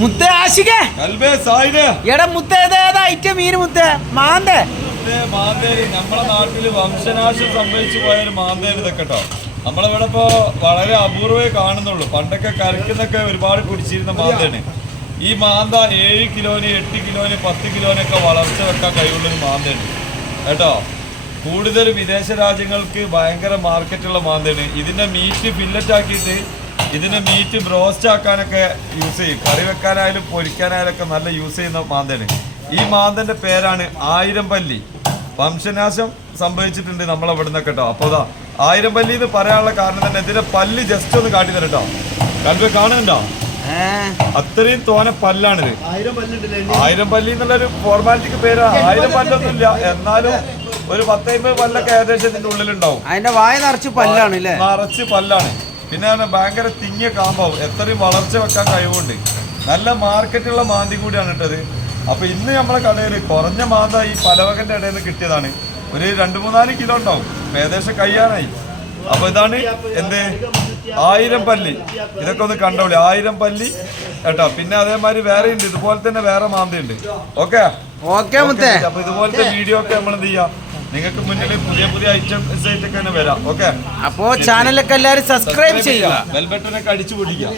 മുത്തേ ആശികേ എടാ മുത്തേ ഏതാ ഐറ്റം മീൻ മുത്തേ മാന്തേ മാന്തേരി നമ്മളെ നാട്ടില് വംശനാശം സംഭവിച്ചു പോയൊരു മാന്തേരി ഇതൊക്കെ കേട്ടോ. നമ്മളിവിടെ ഇപ്പോ വളരെ അപൂർവേ കാണുന്നുള്ളൂ. പണ്ടൊക്കെ കരക്കുന്നൊക്കെ ഒരുപാട് പിടിച്ചിരുന്ന മാന്തയാണ്. ഈ മാന്ത 7 കിലോന് 8 കിലോന് 10 കിലോനൊക്കെ വളർച്ച വെക്കാൻ കഴിവുള്ളൊരു മാന്തയാണ് കേട്ടോ. കൂടുതൽ വിദേശ രാജ്യങ്ങൾക്ക് ഭയങ്കര മാർക്കറ്റുള്ള മാന്തയാണ്. ഇതിന്റെ മീറ്റ് ഫില്ലറ്റ് ആക്കിയിട്ട് ഇതിന്റെ മീറ്റ് ബ്രോസ്റ്റ് ആക്കാനൊക്കെ യൂസ് ചെയ്യും. കറി വെക്കാനായാലും പൊരിക്കാനായാലും ഒക്കെ നല്ല യൂസ് ചെയ്യുന്ന മാന്തയാണ്. ഈ മാന്തന്റെ പേരാണ് 1000 പല്ലി. വംശനാശം സംഭവിച്ചിട്ടുണ്ട് നമ്മളവിടെ നിന്നൊക്കെ കേട്ടോ. അപ്പോൾ അതാ 1000 പല്ലി എന്ന് പറയാനുള്ള കാരണം തന്നെ ഇതിന്റെ പല്ല് ജസ്റ്റ് ഒന്ന് കാട്ടി തരട്ടോ. കൽവ കാണുന്നുണ്ടോ? അത്രയും തോനെ പല്ലാണിത്. 1000 പല്ലി എന്നുള്ളൊരു ഫോർമാലിറ്റിക്ക് പേര്. 1000 പല്ലൊന്നുമില്ല, എന്നാലും ഒരു 10-50 പല്ലൊക്കെ ഏകദേശം ഇതിന്റെ ഉള്ളിലുണ്ടാവും. അതിന്റെ വായ നിറച്ച് പല്ലാണ്, നിറച്ച് പല്ലാണ്. പിന്നെ ഭയങ്കര തിങ്ങിയ കാമ്പാവും. എത്രയും വളർച്ച വെക്കാൻ കഴിവുണ്ട്. നല്ല മാർക്കറ്റുള്ള മാന്തി കൂടിയാണ് ഇട്ടത്. അപ്പൊ ഇന്ന് നമ്മളെ കടയിൽ കുറഞ്ഞ മാന്ത ഈ പലവകന്റെ ഇടയിൽ നിന്ന് കിട്ടിയതാണ്. ഒരു 2-3-4 കിലോ ഉണ്ടാവും. ഏകദേശം കഴിയാനായി. അപ്പൊ ഇതാണ് എന്ത് 1000 പല്ലി. ഇതൊക്കെ ഒന്ന് കണ്ടോളി. 1000 പല്ലി കേട്ടോ. പിന്നെ അതേമാതിരി വേറെ ഉണ്ട്, ഇതുപോലെ തന്നെ വേറെ മാന്തയുണ്ട്. ഓക്കെ അപ്പൊ ഇതുപോലത്തെ വീഡിയോ ഒക്കെ നമ്മൾ എന്ത് ചെയ്യാം, നിങ്ങൾക്ക് മുന്നിൽ പുതിയ പുതിയ ഐറ്റംസ് ആയിട്ടൊക്കെ തന്നെ വരാം. ഓക്കെ, അപ്പോ ചാനലൊക്കെ എല്ലാവരും സബ്സ്ക്രൈബ് ചെയ്യുക, ബെൽ ബട്ടനൊക്കെ അടിച്ചു പൊട്ടിക്കുക.